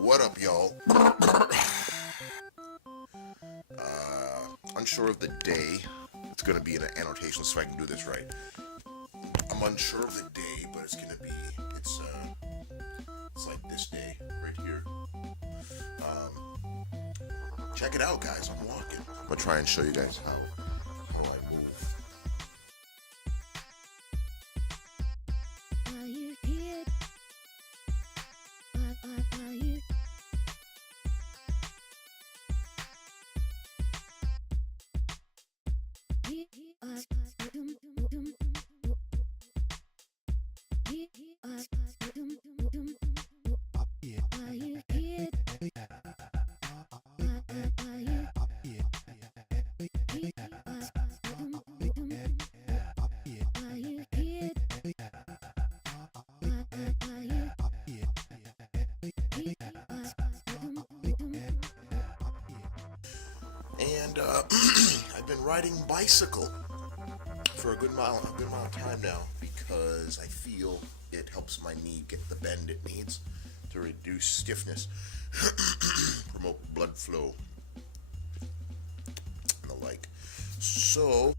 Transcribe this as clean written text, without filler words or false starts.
What up, y'all? Unsure of the day. It's gonna be in an annotation so I can do this right. I'm unsure of the day, but it's gonna be it's like this day right here. Check it out, guys. I'm walking. I'm gonna try and show you guys how I move. Are you here? Are you? Are you here? And I've been riding bicycle for a good amount of time now because I feel it helps my knee get the bend it needs to reduce stiffness, promote blood flow, and the like. So